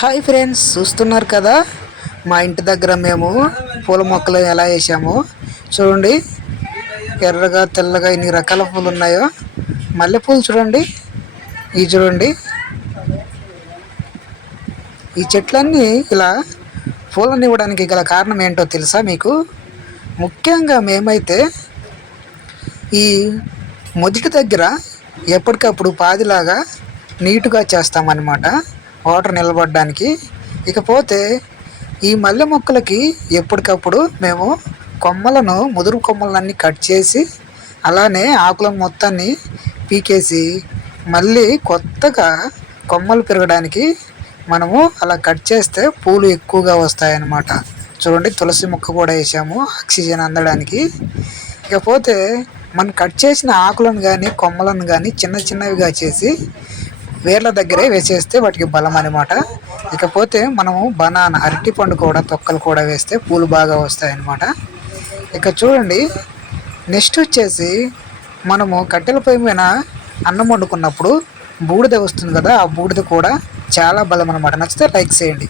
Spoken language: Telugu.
హాయ్ ఫ్రెండ్స్, చూస్తున్నారు కదా మా ఇంటి దగ్గర మేము పూల మొక్కలు ఎలా వేసామో చూడండి. ఎర్రగా తెల్లగా ఎన్ని రకాల పూలు ఉన్నాయో. మల్లెపూలు చూడండి, ఇవి చూడండి. ఈ చెట్లన్నీ ఇలా పూలను ఇవ్వడానికి గల కారణం ఏంటో తెలుసా మీకు? ముఖ్యంగా మేమైతే ఈ మొదటి దగ్గర ఎప్పటికప్పుడు పాదిలాగా నీటుగా చేస్తామన్నమాట, వాటర్ నిలబడడానికి. ఇకపోతే ఈ మల్లె మొక్కలకి ఎప్పటికప్పుడు మేము కొమ్మలను, ముదురు కొమ్మలన్నీ కట్ చేసి, అలానే ఆకులను మొత్తాన్ని పీకేసి, మళ్ళీ కొత్తగా కొమ్మలు పెరగడానికి మనము అలా కట్ చేస్తే పూలు ఎక్కువగా వస్తాయన్నమాట. చూడండి, తులసి మొక్క కూడా వేసాము ఆక్సిజన్ అందడానికి. ఇకపోతే మనం కట్ చేసిన ఆకులను కానీ కొమ్మలను కానీ చిన్న చిన్నవిగా చేసి వేర్ల దగ్గరే వేసేస్తే వాటికి బలం అనమాట. ఇకపోతే మనము బనానా, అరటిపండు కూడా తొక్కలు కూడా వేస్తే పూలు బాగా వస్తాయన్నమాట. ఇక చూడండి, నెక్స్ట్ వచ్చేసి మనము కట్టెల పొయ్యి మీద అన్నం వండుకున్నప్పుడు బూడిద వస్తుంది కదా, ఆ బూడిద కూడా చాలా బలం అనమాట. నచ్చితే లైక్ చేయండి.